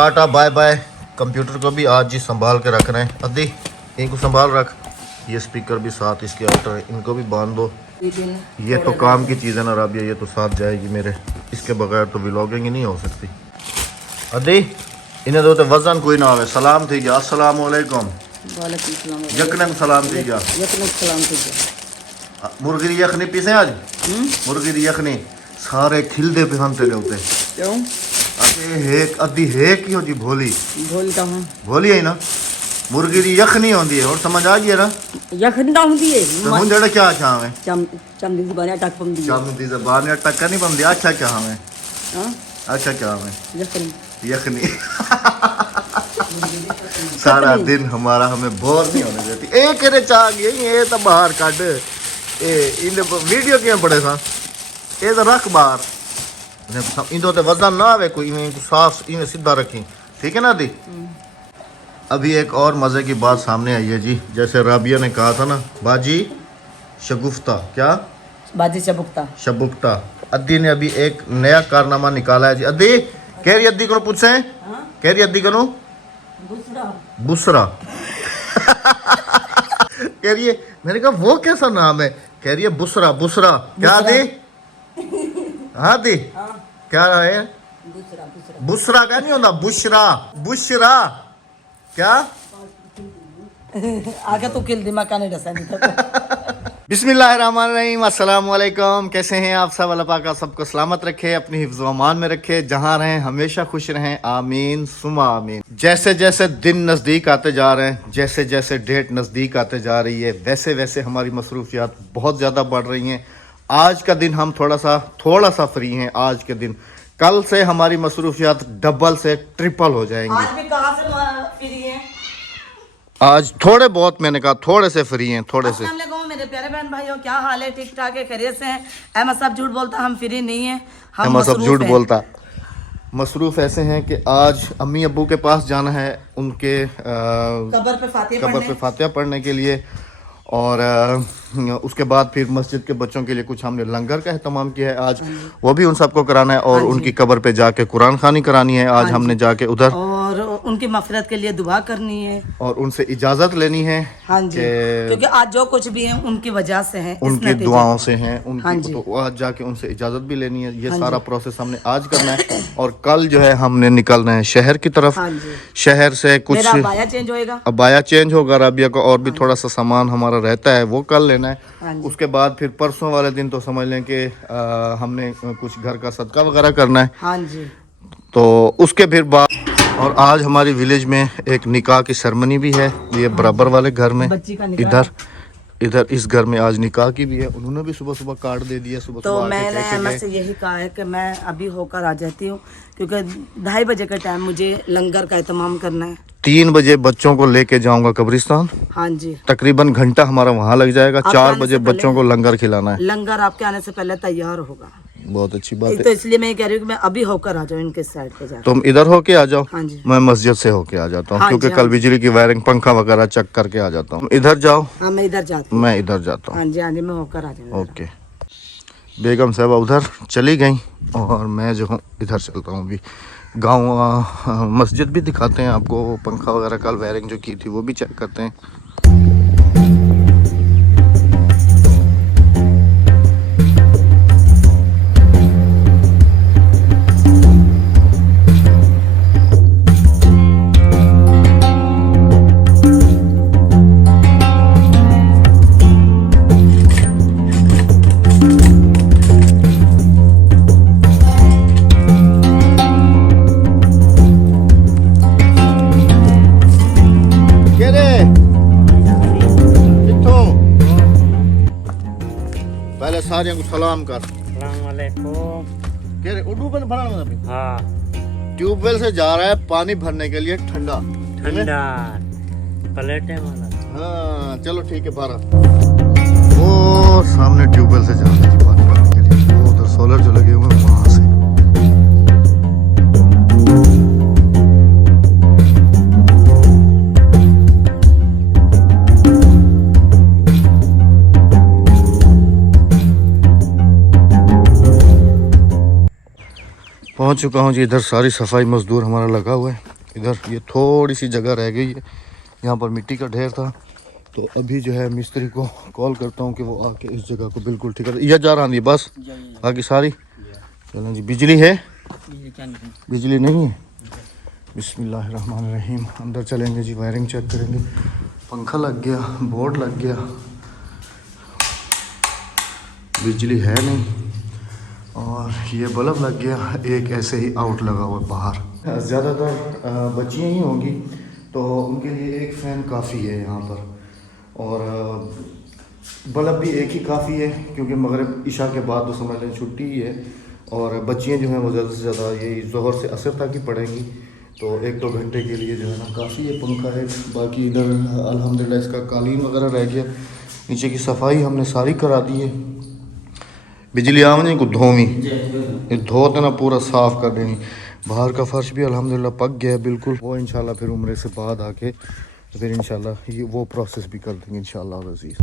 Tata bye bye. Computer को भी आज जी संभाल के रख रहे हैं। अद्दी इनको संभाल रख। ये स्पीकर भी साथ इसके आउटर है, इनको भी बांध दो। ये तो काम की चीज़ है ना राबिया, ये तो साथ जाएगी मेरे, इसके बगैर तो व्लॉगिंग ही नहीं हो सकती। अद्दी इन्हें दो तो वजन कोई ना आवे। सलाम थी जा, अस्सलाम वालेकुम। यकन सलाम थी जा। मुर्गी यखनी पीसे आज। मुर्गी यखनी सारे खिलदे पे हम तेरे होते क्यों? अरे हेक अद्दी हेक ही हो जी भोली भोली का हूं भोली है ना। मुर्गी दी यखनी होती है और समझ आ गई ना। यखनी ना होती है तो हम जड़ा क्या खावे चमड़ी ज़बान टक पमदी चमड़ी ज़बान या टक्का नहीं पमदी। अच्छा क्या हमें हां अच्छा क्या हमें यखनी यखनी सारा दिन हमारा हमें बोर नहीं होने देती। ए केरे चाह गई ये तो बाहर काट ए इन वीडियो क्यों पड़े सा ये तो रख बाहर इन तो वजन ना आवे कोई इनको साफ इन्हें सीधा रखी। ठीक है ना दी। अभी एक और मज़े की बात सामने आई है जी। जैसे राबिया ने कहा था ना बाजी शगुफ्ता क्या बाजी शबुक्ता शबुक्ता। अद्दी ने अभी एक नया कारनामा निकाला है जी। अद्दी कह रही अद्दी को पूछे कह रही अद्दी को बुसरा कह रही है। मैंने कहा वो कैसा नाम है? कह रही है बुसरा बुसरा। क्या दी हाँ दी क्या है? बुसरा का नहीं होता बुशरा बुशरा क्या आगे तो किल दिमाग का नहीं डसा नहीं था। बिस्मिल्लाहिर्रहमानिर्रहीम अस्सलाम वालेकुम। कैसे हैं आप सब? अल्लाह पाक सबको सलामत रखे, अपनी हिफ्ज़ व अमान में रखे, जहाँ रहें हमेशा खुश रहें, आमीन सुमा आमीन। जैसे जैसे दिन नज़दीक आते जा रहे हैं, जैसे जैसे डेट नज़दीक आते जा रही है, वैसे वैसे हमारी मसरूफियात बहुत ज़्यादा बढ़ रही हैं। आज का दिन हम थोड़ा सा फ्री हैं। आज के दिन कल से हमारी मसरूफियात डबल से ट्रिपल हो जाएंगी। आज भी कहां से फ्री है? आज थोड़े बहुत, मैंने कहा थोड़े से फ्री हैं थोड़े से। अस्सलाम वालेकुम मेरे प्यारे बहन भाइयों, क्या हाल है? ठीक ठाक है, खैरियत से हैं? अहमद साहब झूठ बोलता, हम फ्री नहीं है, हम अहमद साहब झूठ हैं। बोलता। मसरूफ ऐसे हैं कि आज अम्मी अब्बू के पास जाना है उनके कब्र पे फातिहा पढ़ने के लिए। और उसके बाद फिर मस्जिद के बच्चों के लिए कुछ हमने लंगर का एहतमाम किया है आज, वो भी उन सबको कराना है। और उनकी कब्र पे जाके कुरान खानी करानी है आज हमने जाके उधर, और उनकी मग़फ़िरत के लिए दुआ करनी है और उनसे इजाज़त लेनी है। हाँ जी, क्योंकि आज जो कुछ भी है उनकी वजह से है, उनकी दुआओं से हैं उनकी। तो आज जाके उनसे इजाज़त भी लेनी है। ये सारा प्रोसेस हमने आज करना है। और कल जो है हमने निकलना है शहर की तरफ। शहर से कुछ अबाया चेंज होएगा, अबाया चेंज होगा राबिया को, और भी थोड़ा सा सामान हमारा रहता है वो कल लेना है। उसके बाद फिर परसों वाले दिन तो समझ लें कि हमने कुछ घर का सदका वगैरह करना है। हाँ जी। तो उसके फिर बाद, और आज हमारी विलेज में एक निकाह की सेरेमनी भी है। ये बराबर वाले घर में, इधर इस घर में आज निकाह की भी है। उन्होंने भी सुबह सुबह कार्ड दे दिया। सुबह तो मैंने अहमद से यही कहा है कि मैं अभी होकर आ जाती हूँ, क्योंकि 2:30 बजे का टाइम मुझे लंगर का एहतमाम करना है। 3 बजे बच्चों को लेके जाऊंगा कब्रिस्तान। हाँ जी, तकरीबन घंटा हमारा वहाँ लग जाएगा। 4 बजे बच्चों को लंगर खिलाना है। लंगर आपके आने से पहले तैयार होगा। बहुत अच्छी बात है। तो इसलिए मैं कह रही हूँ कि मैं अभी होकर आ जाऊँ इनके साइड पे जाकर। तुम इधर होके आ जाओ। हाँ जी। मैं मस्जिद से होके आ जाता हूँ। हाँ क्योंकि जी, कल बिजली की वायरिंग पंखा वगैरह चेक करके आ जाता हूँ। इधर जाओ। हाँ मैं इधर जाती हूँ। मैं इधर जाता हूँ। हाँ जी हाँ जी, मैं होकर आ जाऊँगा। ओके। बेगम साहब उधर चली गई और मैं जो हूँ इधर चलता हूँ। अभी गाँव मस्जिद भी दिखाते हैं आपको, पंखा वगैरह कल वायरिंग जो की थी वो भी चेक करते हैं। पहले सारे को सलाम कर। हाँ। ट्यूबवेल से जा रहा है पानी भरने के लिए ठंडा पलेटे वाला। हाँ चलो ठीक है भरा। वो सामने ट्यूबवेल से जा रहा है पानी भरने के लिए। वो उधर सोलर जो लगे हुए हैं वहां से। पहुंच चुका हूं जी। इधर सारी सफाई मजदूर हमारा लगा हुआ है। इधर ये थोड़ी सी जगह रह गई है, यहाँ पर मिट्टी का ढेर था। तो अभी जो है मिस्त्री को कॉल करता हूँ कि वो आके इस जगह को बिल्कुल ठीक कर। यह जा रहा है बस, बाकी सारी चलें जी। बिजली है? बिजली नहीं है। बिस्मिल्लाहिर्रहमानिर्रहीम। अंदर चलेंगे जी, वायरिंग चेक करेंगे। पंखा लग गया, बोर्ड लग गया, बिजली है नहीं, और ये बल्ब लग गया, एक ऐसे ही आउट लगा हुआ बाहर। ज़्यादातर बच्चियाँ ही होंगी तो उनके लिए एक फ़ैन काफ़ी है यहाँ पर, और बल्ब भी एक ही काफ़ी है क्योंकि मगरिब इशा के बाद तो समझ लें छुट्टी ही है। और बच्चियाँ जो हैं वो ज़्यादा से ज़्यादा यही ज़ोहर से असर तक ही पढ़ेंगी, तो 1-2 घंटे के लिए जो है ना काफ़ी है पंखा है। बाकी इधर अल्हम्दुलिल्लाह इसका कालीन वगैरह रह गया, नीचे की सफाई हमने सारी करा दी है। बिजली आमने को धोवी ये धो देना, पूरा साफ़ कर देनी। बाहर का फर्श भी अल्हम्दुलिल्लाह पक गया है बिल्कुल। वो इंशाल्लाह फिर उम्रे से बाद आके तो फिर इंशाल्लाह ये वो प्रोसेस भी कर देंगे इंशाल्लाह अज़ीज़।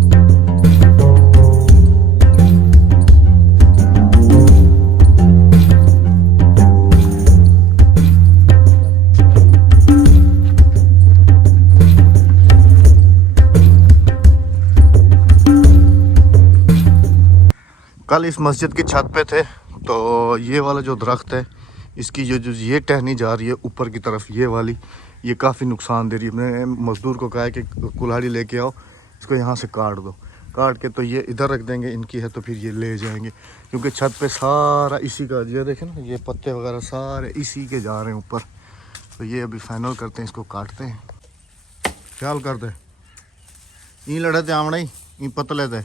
कल इस मस्जिद की छत पे थे तो ये वाला जो दरख्त है इसकी जो ये टहनी जा रही है ऊपर की तरफ, ये वाली, ये काफ़ी नुकसान दे रही है। मैंने मज़दूर को कहा है कि कुल्हाड़ी लेके आओ, इसको यहाँ से काट दो। काट के तो ये इधर रख देंगे, इनकी है तो फिर ये ले जाएंगे क्योंकि छत पे सारा इसी का, ये देखें ना, ये पत्ते वगैरह सारे इसी के जा रहे हैं ऊपर। तो ये अभी फाइनल करते हैं, इसको काटते हैं। ख्याल कर दे ई लड़े थे आमड़ा ही ई पतले थे,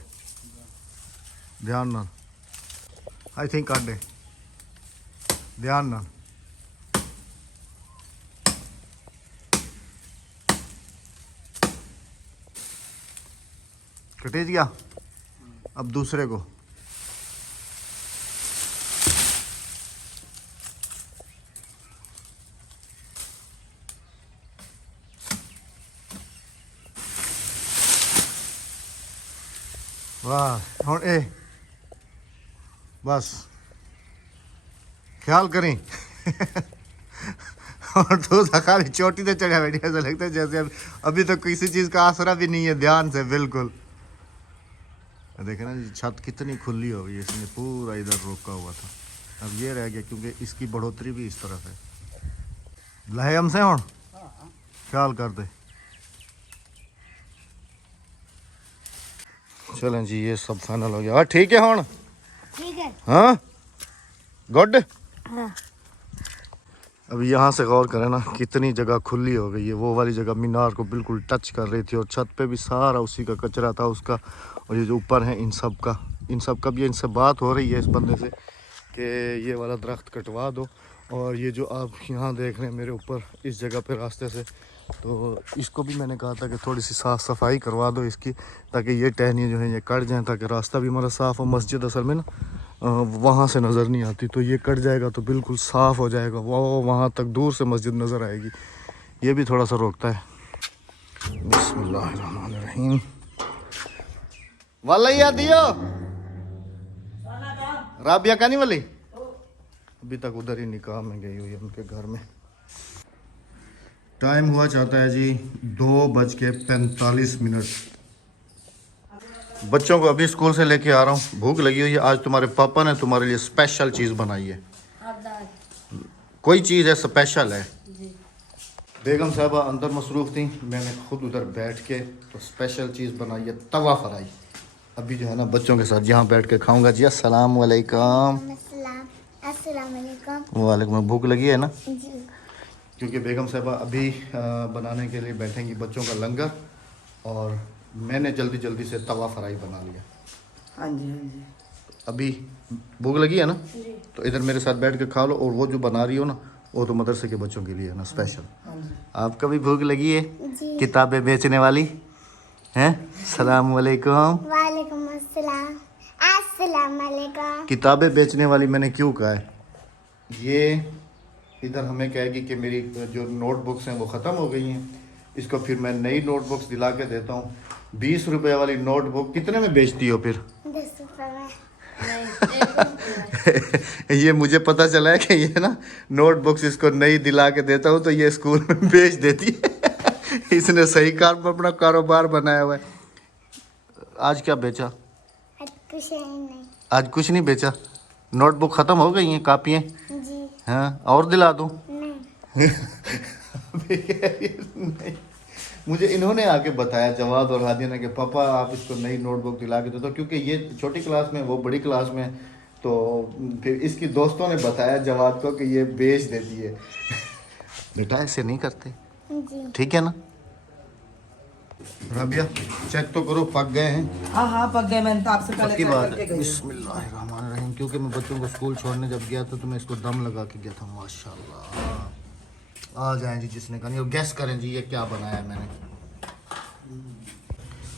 ध्यान ना, आई थिंक काट दे, ध्यान ना। कटेज गया, अब दूसरे को। वाह हुण ए बस ख्याल करें। और तो खाली चोटी तो चढ़ा बैठे, ऐसा लगता है जैसे अभी तो किसी चीज़ का आसरा भी नहीं है, ध्यान से बिल्कुल। देखे ना छत कितनी खुली हो गई, इसने पूरा इधर रोका हुआ था, अब ये रह गया क्योंकि इसकी बढ़ोतरी भी इस तरफ है। लहे हमसे हुण ख्याल कर दे। चलें जी, ये सब फाइनल हो गया। हाँ ठीक है हुण, ठीक है। हाँ गुड। हाँ। अभी यहाँ से गौर करें ना, कितनी जगह खुली हो गई है। वो वाली जगह मीनार को बिल्कुल टच कर रही थी, और छत पे भी सारा उसी का कचरा था उसका। और ये जो ऊपर है इन सब का भी इनसे बात हो रही है इस बंदे से कि ये वाला दरख्त कटवा दो। और ये जो आप यहाँ देख रहे हैं मेरे ऊपर इस जगह पे रास्ते से, तो इसको भी मैंने कहा था कि थोड़ी सी साफ़ सफाई करवा दो इसकी, ताकि ये टहनियाँ जो हैं ये कट जाएँ, ताकि रास्ता भी हमारा साफ़ हो। मस्जिद असल में ना वहाँ से नज़र नहीं आती, तो ये कट जाएगा तो बिल्कुल साफ़ हो जाएगा, वो वहाँ तक दूर से मस्जिद नज़र आएगी। ये भी थोड़ा सा रोकता है। बिस्मिल्लाहिर्रहमानिर्रहीम। वाला याद दियो राबिया का नहीं वाली अभी तक उधर ही निकाह में गई हुई है उनके घर में। टाइम हुआ चाहता है जी 2:45। बच्चों को अभी स्कूल से लेके आ रहा हूँ, भूख लगी हुई है। आज तुम्हारे पापा ने तुम्हारे लिए स्पेशल चीज़ बनाई है। कोई चीज़ है स्पेशल है। बेगम साहबा अंदर मसरूफ़ थी, मैंने खुद उधर बैठ के तो स्पेशल चीज़ बनाई है, तवा फ्राई। अभी जो है ना बच्चों के साथ यहाँ बैठ के खाऊंगा जी। अस्सलाम वालेकुम। वालेकुम। भूख लगी है ना जी। क्योंकि बेगम साहबा अभी बनाने के लिए बैठेंगी बच्चों का लंगर, और मैंने जल्दी जल्दी से तवा फ्राई बना लिया। हाँ जी हाँ जी। अभी भूख लगी है ना, तो इधर मेरे साथ बैठ के खा लो। और वो जो बना रही हो ना, वो तो मदरसे के बच्चों के लिए है ना स्पेशल। आपका भी भूख लगी है? किताबें बेचने वाली हैं? सलाम वालेकुम। वालेकुम अस्सलाम। अस्सलाम वालेकुम। किताबें बेचने वाली मैंने क्यों कहा है, ये इधर हमें कहेगी कि मेरी जो नोटबुक्स हैं वो ख़त्म हो गई हैं, इसको फिर मैं नई नोटबुक्स दिला के देता हूँ। 20 रुपए वाली नोटबुक कितने में बेचती हो फिर? 10 रुपए में। ये मुझे पता चला है कि ये ना नोटबुक्स इसको नई दिला के देता हूँ तो ये स्कूल में बेच देती है। इसने सही कार में अपना कारोबार बनाया हुआ है। आज क्या बेचा? आज कुछ नहीं। आज कुछ नहीं बेचा। नोटबुक ख़त्म हो गई हैं, कापियाँ? जी हाँ, और दिला दूँ? नहीं। नहीं, मुझे इन्होंने आके बताया जवाद और हादिया ने कि पापा आप इसको नई नोटबुक दिला के दो, तो क्योंकि ये छोटी क्लास में वो बड़ी क्लास में, तो फिर इसकी दोस्तों ने बताया जवाद को कि ये बेच देती है। बेटा ऐसे नहीं करते, जी ठीक है ना? राबिया चेक तो करो, पक गए हैं? हाँ हाँ पक गए, मैंने तो आपसे पहले पक्की चेक बात करके है। गई हूँ। बिस्मिल्लाहिर्रहमानिर्रहीम। क्योंकि मैं बच्चों को स्कूल छोड़ने जब गया था तो मैं इसको दम लगा के गया था। माशाल्लाह। आ जाएं जी जिसने कहा, और गैस करें जी ये क्या बनाया है मैंने।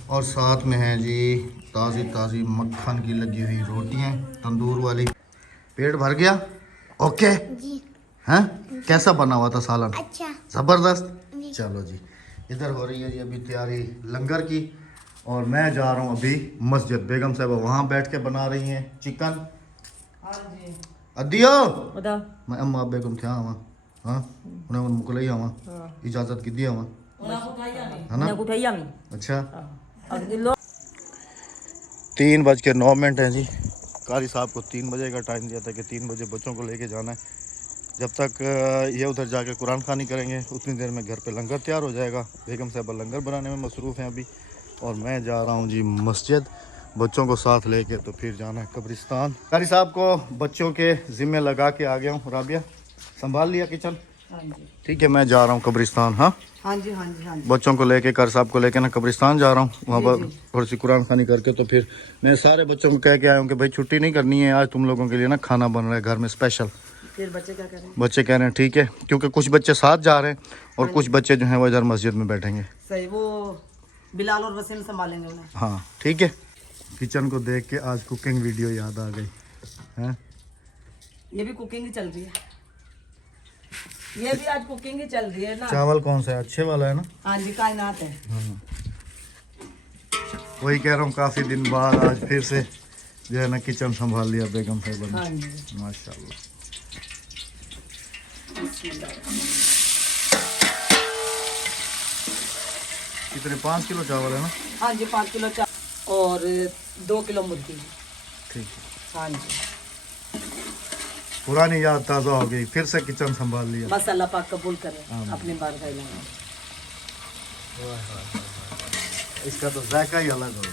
और साथ में है जी ताज़ी ताज़ी मक्खन की लगी हुई रोटियां तंदूर वाली। पेट भर गया? ओके जी। हैं? कैसा बना हुआ था सालन? अच्छा। ज़बरदस्त। जी। चलो जी, इधर हो रही है जी अभी तैयारी लंगर की, और मैं जा रहा हूँ अभी मस्जिद। बेगम साहबा वहाँ बैठ के बना रही हैं चिकन। हाँ जी अदियो बताओ। मैं अम्मा बेगम थे आवा, हाँ उन्हें उनको ले आवा, इजाज़त की दी आवा, है ना? उठाइया अच्छा। अब दिलो 3:09 हैं जी। कारी साहब को 3 बजे का टाइम दिया था कि 3 बजे बच्चों को लेके जाना है। जब तक ये उधर जाके कुरान खानी करेंगे उतनी देर में घर पे लंगर तैयार हो जाएगा। बेगम साहबा लंगर बनाने में मसरूफ़ हैं अभी, और मैं जा रहा हूँ जी मस्जिद बच्चों को साथ लेके। तो फिर जाना है कब्रिस्तान। कारी साहब को बच्चों के ज़िम्मे लगा के आ गया हूँ। राबिया संभाल लिया किचन? हाँ जी ठीक है, मैं जा रहा हूँ कब्रिस्तान। हाँ हाँ जी हाँ जी हाँ जी। बच्चों को लेके कार साहब को लेके ना कब्रिस्तान जा रहा हूँ। वहाँ जी, पर जी। थोड़ी सी कुरान खानी करके तो फिर मैं सारे बच्चों को कह के आया हूँ कि भाई छुट्टी नहीं करनी है आज, तुम लोगों के लिए ना खाना बन रहा है घर में स्पेशल। फिर बच्चे क्या करें? बच्चे कह रहे हैं ठीक है, क्योंकि कुछ बच्चे साथ जा रहे हैं और कुछ बच्चे जो हैं वो इधर मस्जिद में बैठेंगे। सही, वो बिलाल और वसीम संभालेंगे उन्हें। हाँ ठीक है। किचन को देख के आज कुकिंग वीडियो याद आ गई है। ये भी कुकिंग ही चल रही है, ये भी आज कुकिंग ही चल रही है ना। चावल कौन सा है? अच्छे वाला है ना? हाँ जी कायनात है। वही कह रहा हूँ, काफ़ी दिन बाद आज फिर से जो है ना किचन संभाल लिया बेगम साहब हाँ ने, जी माशाल्लाह। कितने? 5 किलो चावल है ना? हाँ जी 5 किलो चावल और 2 किलो मुर्गी। ठीक है। हाँ जी पुरानी याद ताज़ा हो गई, फिर से किचन संभाल लिया। बस अल्लाह पाक कबूल करे अपने बारगाह में। इसका तो जायका ही अलग होगा।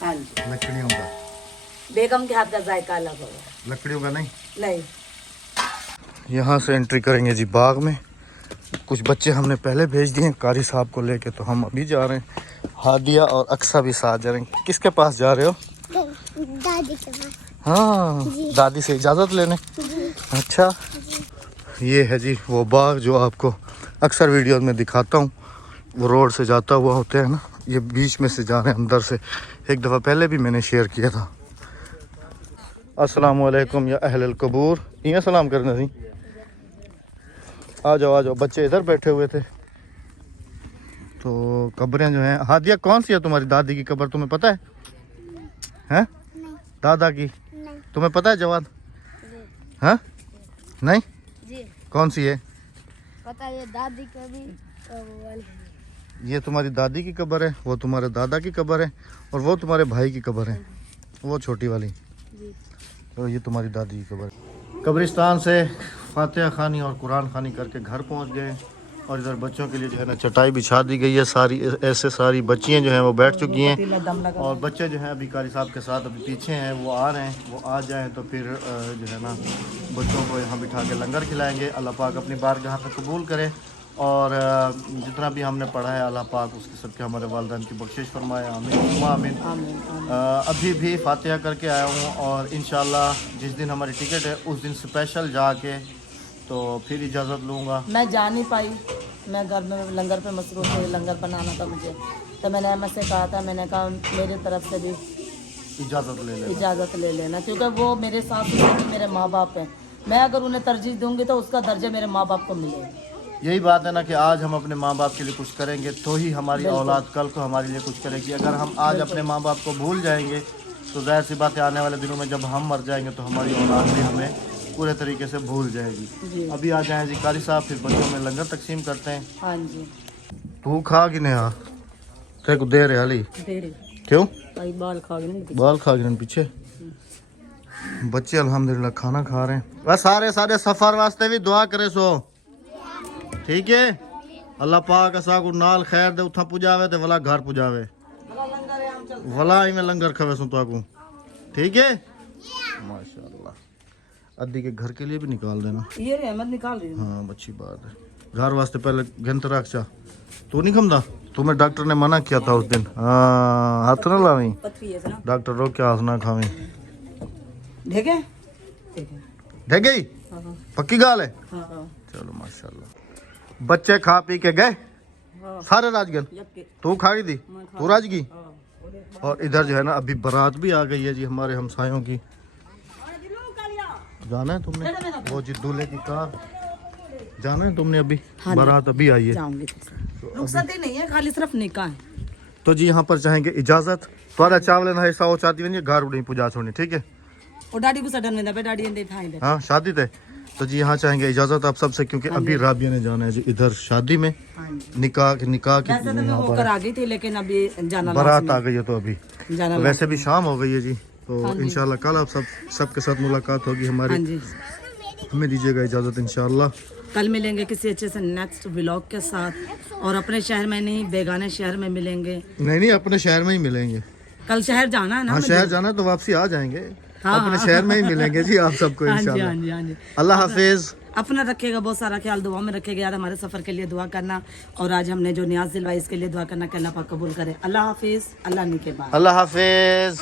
हाँ जी लकड़ियों का, बेगम के हाथ का जायका अलग होगा। लकड़ियों का नहीं। नहीं यहाँ से एंट्री करेंगे जी बाग में। कुछ बच्चे हमने पहले भेज दिए कारी साहब को लेके, तो हम अभी जा रहे हैं। हादिया और अक्सा भी साथ जा रहे हैं। किसके पास जा रहे हो? दादी के पास। हाँ दादी से इजाज़त लेने। अच्छा ये है जी वो बाग जो आपको अक्सर वीडियोस में दिखाता हूँ। वो रोड से जाता हुआ होते हैं ना, ये बीच में से जा रहे हैं अंदर से। एक दफ़ा पहले भी मैंने शेयर किया था। अस्सलाम वालेकुम या अहलल कबूर, ये सलाम करना जी। आ जाओ बच्चे इधर बैठे हुए थे। तो कब्रें जो हैं, हादिया कौन सी है तुम्हारी दादी की कब्र, तुम्हें पता है? हैं? दादा की नहीं। तुम्हें पता है जवाद? हाँ नहीं? जी कौन सी है? पता है, दादी का भी और वो वाली। ये तुम्हारी दादी की कब्र है, वो तुम्हारे दादा की कब्र है, और वो तुम्हारे भाई की कब्र है, वो छोटी वाली। जी तो ये तुम्हारी दादी की कब्र है। कब्रिस्तान से फातिहा खानी और कुरान खानी करके घर पहुंच गए, और इधर बच्चों के लिए जो है ना चटाई बिछा दी गई है। सारी ऐसे सारी बच्चियाँ जो हैं वो बैठ चुकी हैं, दम लगा। और बच्चे जो हैं अभी कारी साहब के साथ अभी पीछे हैं, वो आ रहे हैं। वो आ जाएं तो फिर जो है ना बच्चों को यहाँ बिठा के लंगर खिलाएंगे। अल्लाह पाक अपनी बारगाह पे कबूल करे, और जितना भी हमने पढ़ा है अल्लाह पाक उसके सबके हमारे वालिदैन की बख्शिश फरमाए। आमीन आमीन। अभी भी फातिहा करके आया हूँ, और इंशाल्लाह जिस दिन हमारी टिकट है उस दिन स्पेशल जाके तो फिर इजाज़त लूँगा। मैं जा नहीं पाई, मैं घर में लंगर पे मसरूफ़ थी, लंगर बनाना था मुझे। तो मैंने अहमद से कहा था, मैंने कहा मेरे तरफ से भी इजाज़त ले लेना, क्योंकि वो मेरे साथ भी मेरे माँ बाप हैं। मैं अगर उन्हें तरजीह दूंगी तो उसका दर्जा मेरे माँ बाप को मिलेगा। यही बात है ना कि आज हम अपने माँ बाप के लिए कुछ करेंगे तो ही हमारी औलाद कल को हमारे लिए कुछ करेगी। अगर हम आज अपने माँ बाप को भूल जाएंगे तो जाहिर सी बात है आने वाले दिनों में जब हम मर जाएंगे तो हमारी औलाद भी हमें पूरे तरीके से भूल जाएगी। जी। अभी आ जाएं जी कारी साहब, फिर बच्चों में लंगर तकसीम करते हैं। हाँ जी। तू खा कि नहीं? तेरे को दे रहे हाली देरी क्यों? भाई बाल खा गए बाल खा गए पीछे। बच्चे अल्हम्दुलिल्लाह खाना खा रहे हैं। बस सारे सफर वास्ते भी दुआ करे सो, ठीक है? अल्लाह पाक असा को नाल खैर दे, उठा पुजावे ते वला घर पुजावे, वला में लंगर खवे सो ताकू, ठीक है? माशाल्लाह। अद्दी के घर के लिए भी निकाल देना। ये रहमत निकाल रही हूँ। हाँ अच्छी बात है। घर वास्ते पहले घंटे रख चा। तू नहीं खमदा? तुम्हें डॉक्टर ने मना किया था उस दिन। हाँ हाथ ना लावी, पथरी है ना, डॉक्टर रोक के हाथ ना खावी। ठीक है? ढह गई? हाँ पक्की गाल है? हाँ चलो माशाल्लाह। बच्चे खा पी के गए हाँ। सारे राजगन। तू खा गई थी? तू राजगी? और इधर जो है ना अभी बारात भी आ गई है जी हमारे हमसायों की। जाना है तुमने? वो जी दूल्हे की कार जाना है तुमने? अभी हाँ बारात अभी आई है। जाऊंगी। रुखसत ही नहीं है, खाली सिर्फ निकाह है। तो जी यहाँ पर चाहेंगे इजाजत। तुम्हारा चावल ना हिस्सा वो चाहती वही घर उड़ी पूजा छोड़नी, ठीक है? और डैडी को सडन में दबे, डैडी ने था इधर। हाँ शादी थे। तो जी यहाँ चाहेंगे इजाजत आप सबसे, क्योंकि अभी राबिया ने जाना है जी इधर शादी में। हाँ जी। निकाह की वैसे तो मैं होकर आ गई थी, लेकिन अभी जाना बारात आ गई है तो अभी जाना तो वैसे भी शाम हो गई है जी। तो इंशाल्लाह कल आप सबके साथ मुलाकात होगी हाँ हमारी। जी। हमें दीजिएगा इजाजत इंशाल्लाह। कल मिलेंगे किसी अच्छे से नेक्स्ट व्लॉग के साथ, और अपने शहर में नहीं बेगाने शहर में मिलेंगे। नहीं अपने शहर में ही मिलेंगे। कल शहर जाना है ना हाँ मुझे? शहर जाना है तो वापसी आ जाएंगे। हाँ, अपने हाँ। शहर में ही मिलेंगे जी आप सबको हाँ जी हाँ इंशाल्लाह। जी हाँ जी। अल्लाह हाफिज। अपना रखेगा बहुत सारा ख्याल, दुआ में रखेगा यार। हमारे सफर के लिए दुआ करना, और आज हमने जो न्याज दिलवाई इसके लिए दुआ करना कि अल्लाह पाक कबूल करे। अल्लाह हाफिज, अल्लाह निके बाद। अल्लाह हाफिज।